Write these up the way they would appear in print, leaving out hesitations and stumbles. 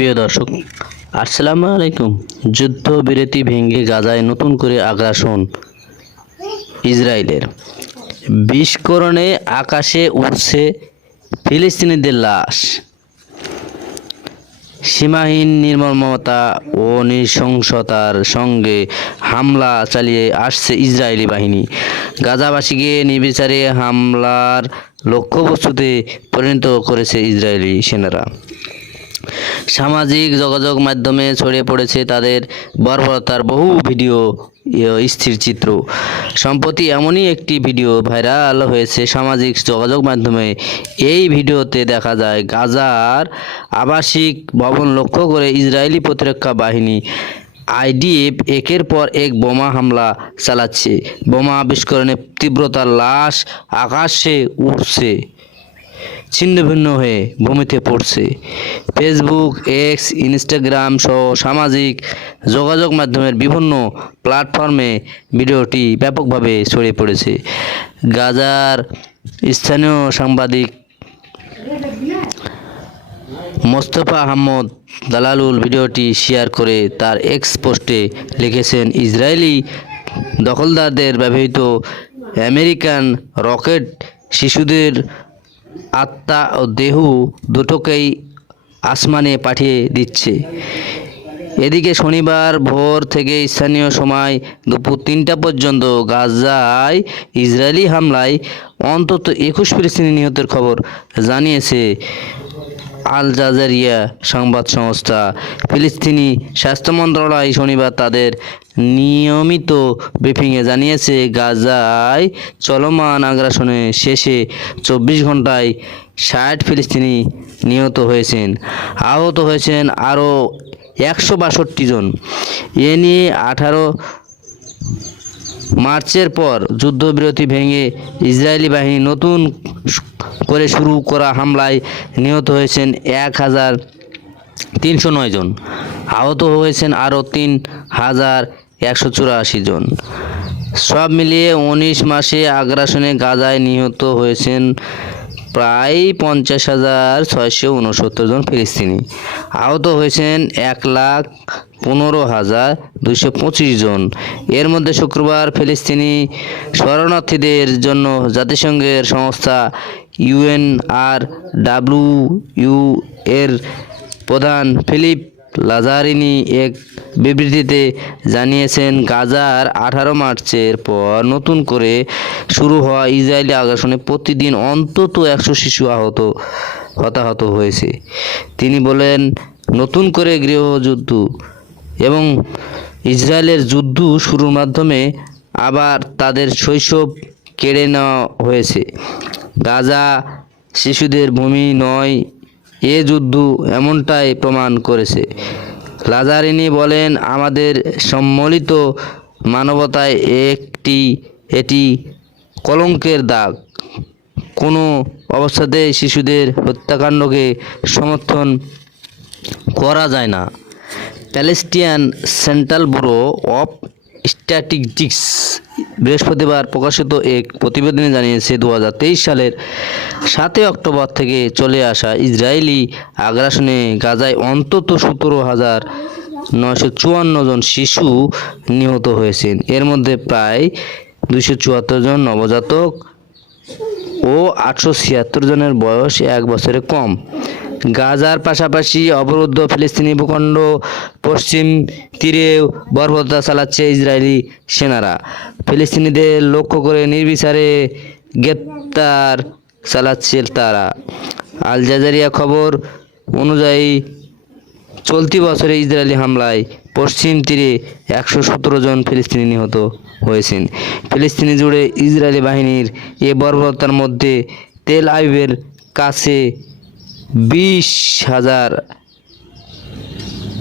প্রিয় দর্শক, আসসালামু আলাইকুম। যুদ্ধবিরতি ভেঙে গাজায় নতুন করে আগ্রাসন ইসরায়েলের। বিস্ফোরণে আকাশে উড়ছে ফিলিস্তিনিদের লাশ। সীমাহীন নির্মমতা ও নৃশংসতার সঙ্গে হামলা চালিয়ে আসছে ইসরায়েলি বাহিনী। গাজাবাসীকে নির্বিচারে হামলার লক্ষ্যবস্তুতে পরিণত করেছে ইসরায়েলি সেনারা। সামাজিক যোগাযোগ মাধ্যমে ছড়িয়ে পড়েছে তাদের বর্বরতার বহু ভিডিও, স্থির চিত্র। সম্প্রতি এমনই একটি ভিডিও ভাইরাল হয়েছে সামাজিক যোগাযোগ মাধ্যমে। এই ভিডিওতে দেখা যায় গাজার আবাসিক ভবন লক্ষ্য করে ইসরায়েলি প্রতিরক্ষা বাহিনী আইডিএফ একের পর এক বোমা হামলা চালাচ্ছে। বোমা বিস্ফোরণে তীব্রতার লাশ আকাশে উঠছে, ছিন্নভিন্ন হয়ে ভূমিতে পড়ছে। ফেসবুক, এক্স, ইনস্টাগ্রাম সহ সামাজিক যোগাযোগ মাধ্যমের বিভিন্ন প্ল্যাটফর্মে ভিডিওটি ব্যাপকভাবে ছড়িয়ে পড়েছে। গাজার স্থানীয় সাংবাদিক মোস্তফা আহমদ দালালুল ভিডিওটি শেয়ার করে তার এক্স পোস্টে লিখেছেন, ইসরায়েলি দখলদারদের ব্যবহৃত আমেরিকান রকেট শিশুদের আত্মা ও দেহ দুটোকেই আসমানে পাঠিয়ে দিচ্ছে। এদিকে শনিবার ভোর থেকে স্থানীয় সময় দুপুর 3টা পর্যন্ত গাজায় ইসরায়েলি হামলায় অন্তত 21 ফিলিস্তিনি নিহতের খবর জানিয়েছে আল জাজিরা সংবাদ সংস্থা। ফিলিস্তিনি স্বাস্থ্য মন্ত্রণালয় শনিবার তাদের নিয়মিত ব্রিফিংয়ে জানিয়েছে, গাজায় চলমান আগ্রাসনের শেষে 24 ঘন্টায় 60 ফিলিস্তিনি নিহত হয়েছেন। আহত হয়েছেন আরও 162 জন। এ নিয়ে 18 মার্চের পর যুদ্ধবিরতি ভেঙে ইসরায়েলি বাহিনী নতুন করে শুরু করা হামলায় নিহত হয়েছেন 1309 জন, আহত হয়েছেন আরও 3184 জন। সব মিলিয়ে 19 মাসে আগ্রাসনে গাজায় নিহত হয়েছেন প্রায় 50,669 জন ফিলিস্তিনি, আহত হয়েছেন 1,15,225 জন। এর মধ্যে শুক্রবার ফিলিস্তিনি শরণার্থীদের জন্য জাতিসংঘের সংস্থা UNRWA এর প্রধান ফিলিপ লাজারিনি এক বিবৃতিতে জানিয়েছেন, গাজার 18 মার্চের পর নতুন করে শুরু হওয়া ইসরায়েলি আগ্রাসনে প্রতিদিন অন্তত 100 শিশু হতাহত হয়েছে। তিনি বলেন, নতুন করে গৃহযুদ্ধ এবং ইসরায়েলের যুদ্ধ শুরুর মাধ্যমে আবার তাদের শৈশব কেড়ে নেওয়া হয়েছে। গাজা শিশুদের ভূমি নয়, এ যুদ্ধ এমনটাই প্রমাণ করেছে। লাজারিনি বলেন, আমাদের সম্মিলিত মানবতায় এটি কলঙ্কের দাগ। কোনো অবস্থাতেই শিশুদের হত্যাকাণ্ডকে সমর্থন করা যায় না। Palestinian central bureau of statistics বৃহস্পতিবার প্রকাশিত এক প্রতিবেদনে জানিয়েছে, 2023 সালের 7 অক্টোবর থেকে চলে আসা ইসরায়েলি আগ্রাসনে গাজায় অন্তত 17,954 জন শিশু নিহত হয়েছেন। এর মধ্যে প্রায় 274 জন নবজাতক ও 876 জনের বয়স 1 বছরের কম। গাজার পাশাপাশি অবরুদ্ধ ফিলিস্তিনি ভূখণ্ড পশ্চিম তীরেও বর্বরতা চালাচ্ছে ইসরায়েলি সেনারা। ফিলিস্তিনিদের লক্ষ্য করে নির্বিচারে গ্রেপ্তার চালাচ্ছে তারা। আল জাজিরা খবর অনুযায়ী চলতি বছরে ইসরায়েলি হামলায় পশ্চিম তীরে 117 জন ফিলিস্তিনি নিহত হয়েছেন। ফিলিস্তিনি জুড়ে ইসরায়েলি বাহিনীর এ বর্বরতার মধ্যে তেল আবিবের কাছে 20,000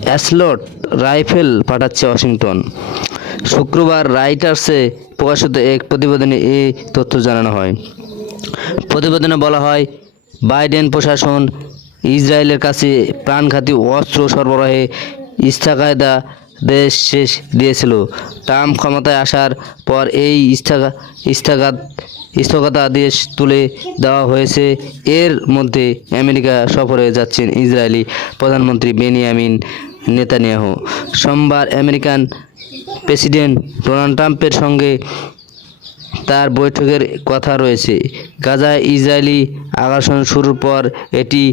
অ্যাসলট রাইফেল পাঠাচ্ছে ওয়াশিংটন। শুক্রবার রয়টার্সে প্রকাশিত এক প্রতিবেদনে এই তথ্য জানানো হয়। প্রতিবেদনে বলা হয়, বাইডেন প্রশাসন ইসরায়েলের কাছে প্রাণঘাতী অস্ত্র সরবরাহে স্থগিতাদেশ দেশ শেষ দিয়েছিল। ট্রাম্প ক্ষমতায় আসার পর এই স্থগিতাদেশ তুলে দেওয়া হয়েছে। এর মধ্যে আমেরিকা সফরে যাচ্ছেন ইসরায়েলি প্রধানমন্ত্রী বেনিয়ামিন নেতানিয়াহু। সোমবার আমেরিকান প্রেসিডেন্ট ডোনাল্ড ট্রাম্পের সঙ্গে তার বৈঠকের কথা রয়েছে। গাজায় ইসরায়েলি আগ্রাসন শুরুর পর এটি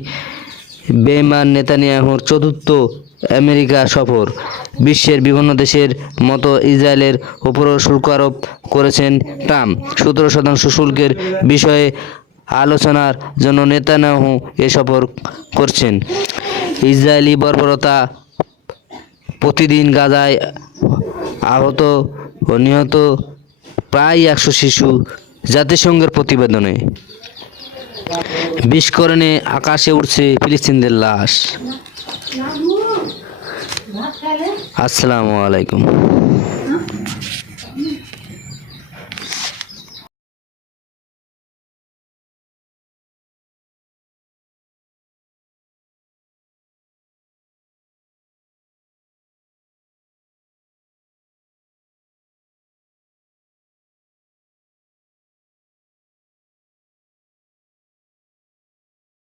বেইমান নেতানিয়াহুর চতুর্থ আমেরিকা সফর। বিশ্বের বিভিন্ন দেশের মতো ইসরায়েলের উপরও শুল্ক আরোপ করেছেন ট্রাম্প। 17% শুল্কের বিষয়ে আলোচনার জন্য নেতানিয়াহু এ সফর করছেন। ইসরায়েলি বর্বরতা প্রতিদিন গাজায় আহত ও নিহত প্রায় 100 শিশু। জাতিসংঘের প্রতিবেদনে বিস্ফোরণে আকাশে উঠছে ফিলিস্তিনিদের লাশ। আসসালামু আলাইকুম।